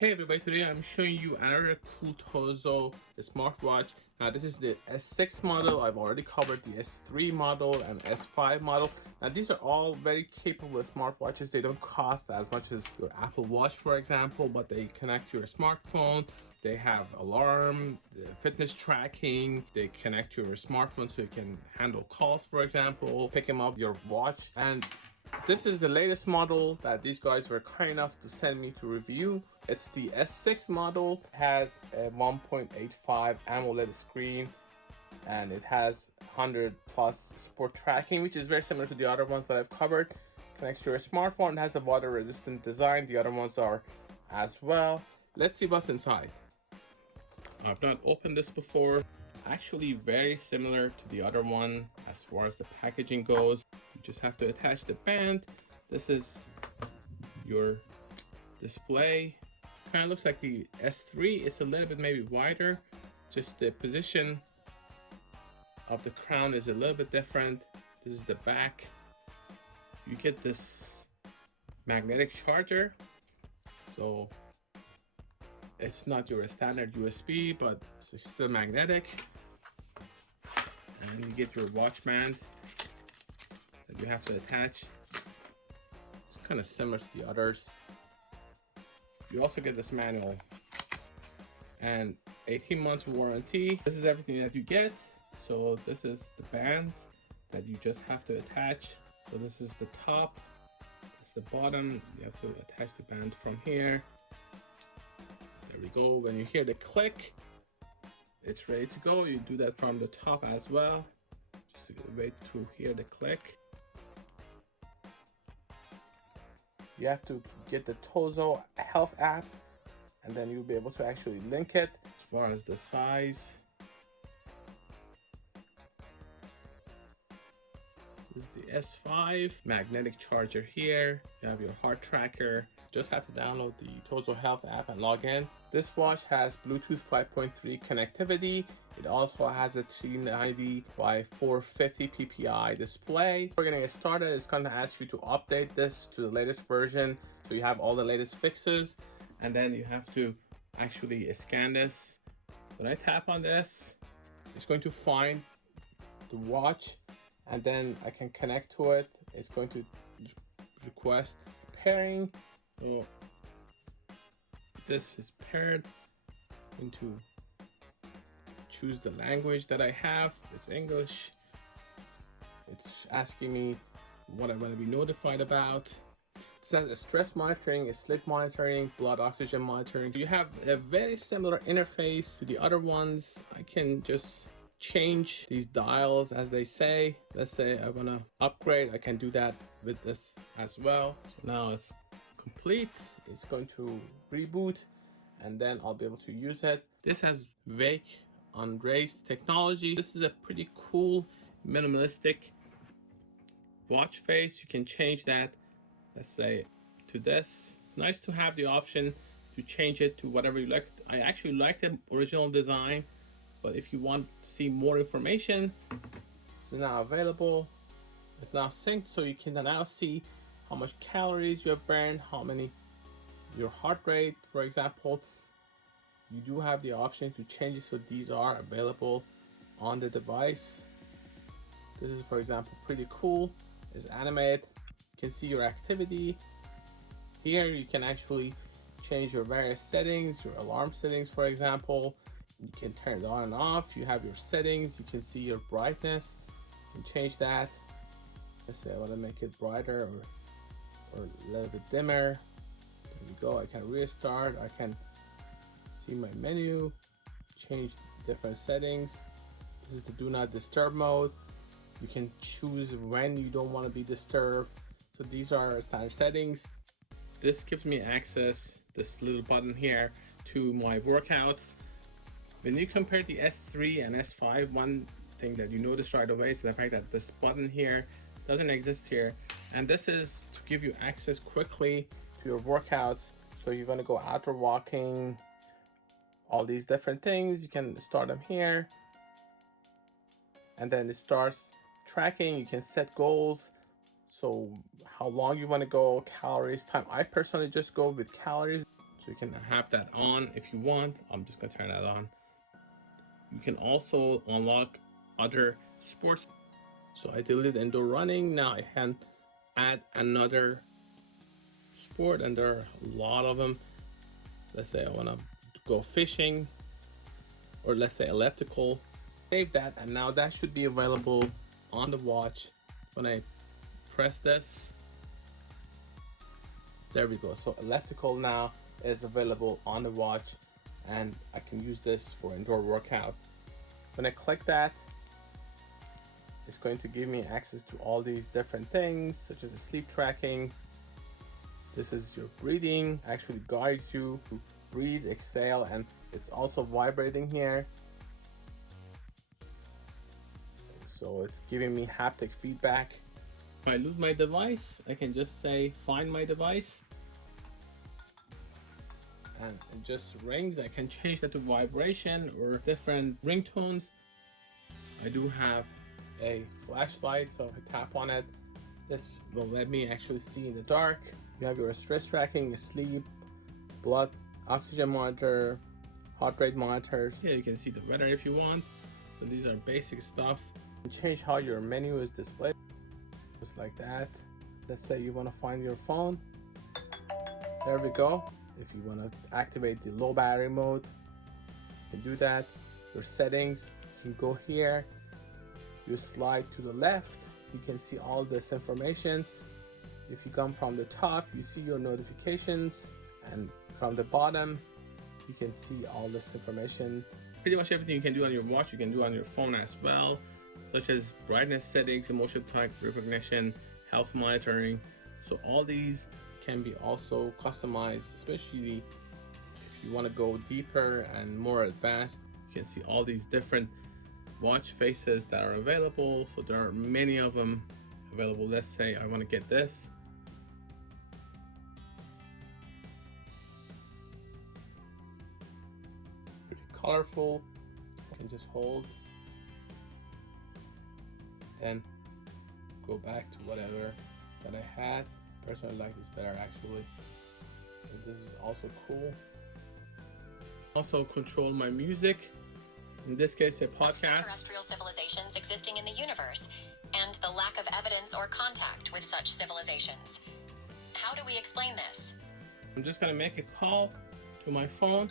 Hey everybody, today I'm showing you another cool TOZO smartwatch. Now this is the S6 model. I've already covered the S3 model and S5 model. Now these are all very capable smartwatches. They don't cost as much as your Apple Watch, for example, but they connect to your smartphone. They have alarm, fitness tracking. They connect to your smartphone so you can handle calls, for example, pick them up your watch. And this is the latest model that these guys were kind enough to send me to review. It's the S6 model. It has a 1.85 AMOLED screen and it has 100 plus sport tracking, which is very similar to the other ones that I've covered. Connects to your smartphone. It has a water resistant design. The other ones are as well. Let's see what's inside. I've not opened this before. Actually very similar to the other one as far as the packaging goes. You just have to attach the band. This is your display. Kind of looks like the S3. It's a little bit maybe wider. Just the position of the crown is a little bit different. This is the back. You get this magnetic charger. So it's not your standard USB, but it's still magnetic. And you get your watch band that you have to attach. It's kind of similar to the others. You also get this manual and 18 months warranty. This is everything that you get. So this is the band that you just have to attach. So this is the top, it's the bottom. You have to attach the band from here. There we go. When you hear the click, it's ready to go. You do that from the top as well. Just wait to hear the click. You have to get the TOZO Health app and then you'll be able to actually link it. As far as the size, this is the S5 magnetic charger here. You have your heart tracker. Just have to download the TOZO Health app and log in. This watch has Bluetooth 5.3 connectivity. It also has a 390 by 450 ppi display. We're gonna get started. It's gonna ask you to update this to the latest version so you have all the latest fixes, and then you have to actually scan this. When I tap on this, it's going to find the watch and then I can connect to it. It's going to request pairing. So this is paired. I'm going to choose the language that I have. It's English. It's asking me what I want to be notified about. It says stress monitoring, sleep monitoring, blood oxygen monitoring. You have a very similar interface to the other ones. I can just change these dials as they say. Let's say I want to upgrade. I can do that with this as well. So now it's complete. It's going to reboot and then I'll be able to use it. This has wake on race technology. This is a pretty cool minimalistic watch face. You can change that, let's say, to this. It's nice to have the option to change it to whatever you like. I actually like the original design, but if you want to see more information, it's now available. It's now synced, so you can now see how much calories you have burned, how many, your heart rate, for example. You do have the option to change it, so these are available on the device. This is, for example, pretty cool. It's animated. You can see your activity. Here you can actually change your various settings, your alarm settings, for example. You can turn it on and off. You have your settings. You can see your brightness. You can change that. Let's say I want to make it brighter or a little bit dimmer. There we go. I can restart. I can see my menu, change different settings. This is the do not disturb mode. You can choose when you don't want to be disturbed. So these are standard settings. This gives me access, this little button here, to my workouts. When you compare the S3 and S5, one thing that you notice right away is the fact that this button here doesn't exist here. And this is to give you access quickly to your workouts. So you're gonna go outdoor walking, all these different things, you can start them here. And then it starts tracking. You can set goals. So how long you want to go, calories, time. I personally just go with calories. So So you can have that on if you want. I'm just gonna turn that on. You can also unlock other sports. So I deleted indoor running. Now I can add another sport, and there are a lot of them. Let's say I want to go fishing, or let's say elliptical. Save that, and now that should be available on the watch. When I press this, there we go. So elliptical now is available on the watch, and I can use this for indoor workout. When I click that, it's going to give me access to all these different things, such as the sleep tracking. This is your breathing, actually guides you to breathe, exhale, and it's also vibrating here. So it's giving me haptic feedback. If I lose my device, I can just say find my device, and it just rings. I can change that to vibration or different ringtones. I do have a flashlight, so if I tap on it, this will let me actually see in the dark. You have your stress tracking, sleep, blood oxygen monitor, heart rate monitors. Here you can see the weather if you want. So these are basic stuff. You can change how your menu is displayed, just like that. Let's say you want to find your phone. There we go. If you want to activate the low battery mode, you can do that. Your settings, you can go here. You slide to the left, you can see all this information. If you come from the top, you see your notifications, and from the bottom, you can see all this information. Pretty much everything you can do on your watch, you can do on your phone as well, such as brightness settings, emotion type recognition, health monitoring. So all these can be also customized, especially if you want to go deeper and more advanced. You can see all these different watch faces that are available. So there are many of them available. Let's say I want to get this. Pretty colorful. I can just hold and go back to whatever that I had. Personally, I like this better actually. But this is also cool. Also control my music. In this case, a podcast. Terrestrial civilizations existing in the universe, and the lack of evidence or contact with such civilizations. How do we explain this? I'm just gonna make a call to my phone.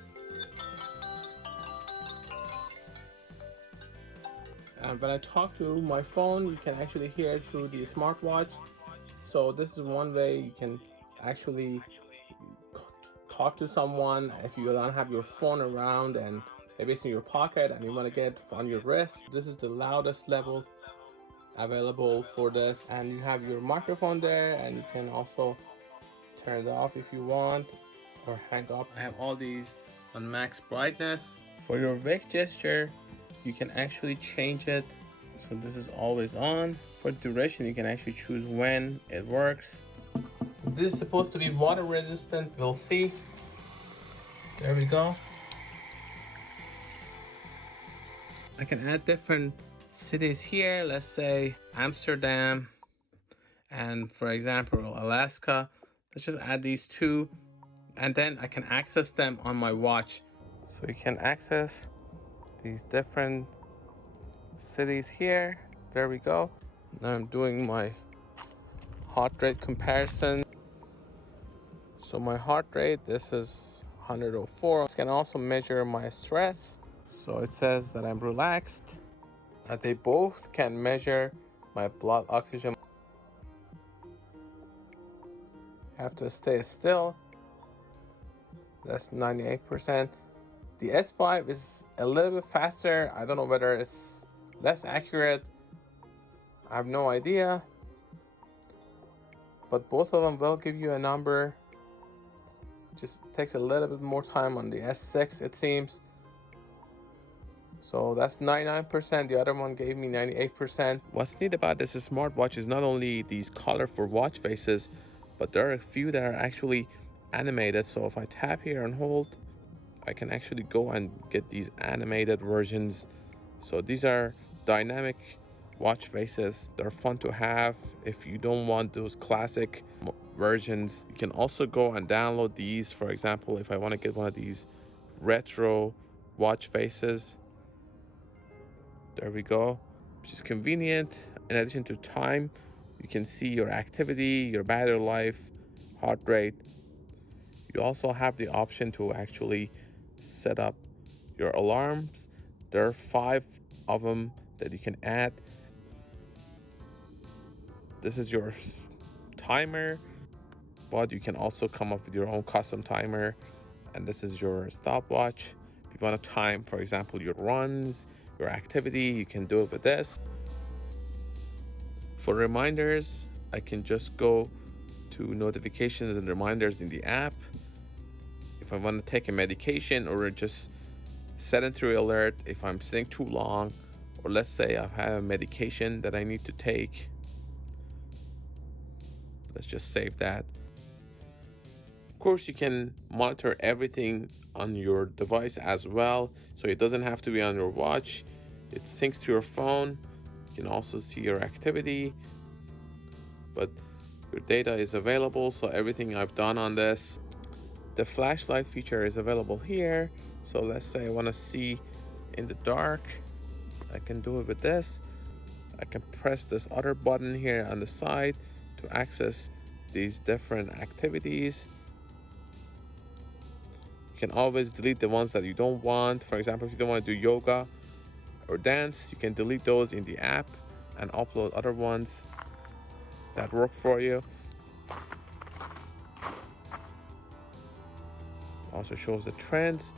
When I talk to my phone, you can actually hear it through the smartwatch. So this is one way you can actually talk to someone if you don't have your phone around and maybe it's in your pocket and you want to get it on your wrist. This is the loudest level available for this, and you have your microphone there, and you can also turn it off if you want or hang up. I have all these on max brightness. For your wake gesture, you can actually change it. So this is always on. For duration, you can actually choose when it works. This is supposed to be water resistant. We'll see. There we go. I can add different cities here. Let's say Amsterdam and, for example, Alaska. Let's just add these two, and then I can access them on my watch. So you can access these different cities here. There we go. Now I'm doing my heart rate comparison. So my heart rate, this is 104. I can also measure my stress. So it says that I'm relaxed. They both can measure my blood oxygen. I have to stay still. That's 98%. The S5 is a little bit faster. I don't know whether it's less accurate. I have no idea. But both of them will give you a number. Just takes a little bit more time on the S6, it seems. So that's 99%. The other one gave me 98%. What's neat about this smartwatch is not only these colorful watch faces, but there are a few that are actually animated. So if I tap here and hold, I can actually go and get these animated versions. So these are dynamic watch faces. They're fun to have if you don't want those classic versions. You can also go and download these. For example, if I want to get one of these retro watch faces, there we go, which is convenient. In addition to time, you can see your activity, your battery life, heart rate. You also have the option to actually set up your alarms. There are 5 of them that you can add. This is your timer, but you can also come up with your own custom timer. And this is your stopwatch. If you want to time, for example, your runs, your activity, you can do it with this. For reminders, I can just go to notifications and reminders in the app. If I want to take a medication or just sedentary alert, if I'm sitting too long, or let's say I have a medication that I need to take, let's just save that. Of course, you can monitor everything on your device as well, so it doesn't have to be on your watch. It syncs to your phone. You can also see your activity, but your data is available, so everything I've done on this. The flashlight feature is available here. So let's say I want to see in the dark, I can do it with this. I can press this other button here on the side to access these different activities. You can always delete the ones that you don't want. For example, if you don't want to do yoga or dance, you can delete those in the app and upload other ones that work for you. Also shows the trends.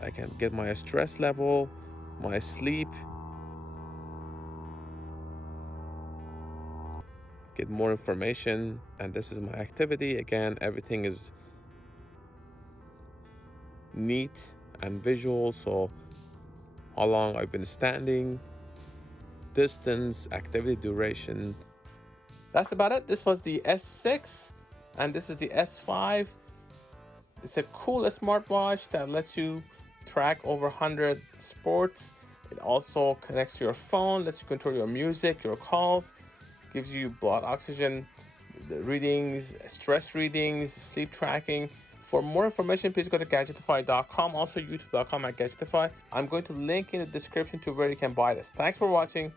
I can get my stress level, my sleep, get more information, and this is my activity. Again, everything is neat and visual, so how long I've been standing, distance, activity duration. That's about it. This was the S6 and this is the S5. It's a cool smartwatch that lets you track over 100 sports. It also connects to your phone, lets you control your music, your calls, gives you blood oxygen readings, stress readings, sleep tracking. For more information, please go to Gadgetify.com, also youtube.com/Gadgetify. I'm going to link in the description to where you can buy this. Thanks for watching.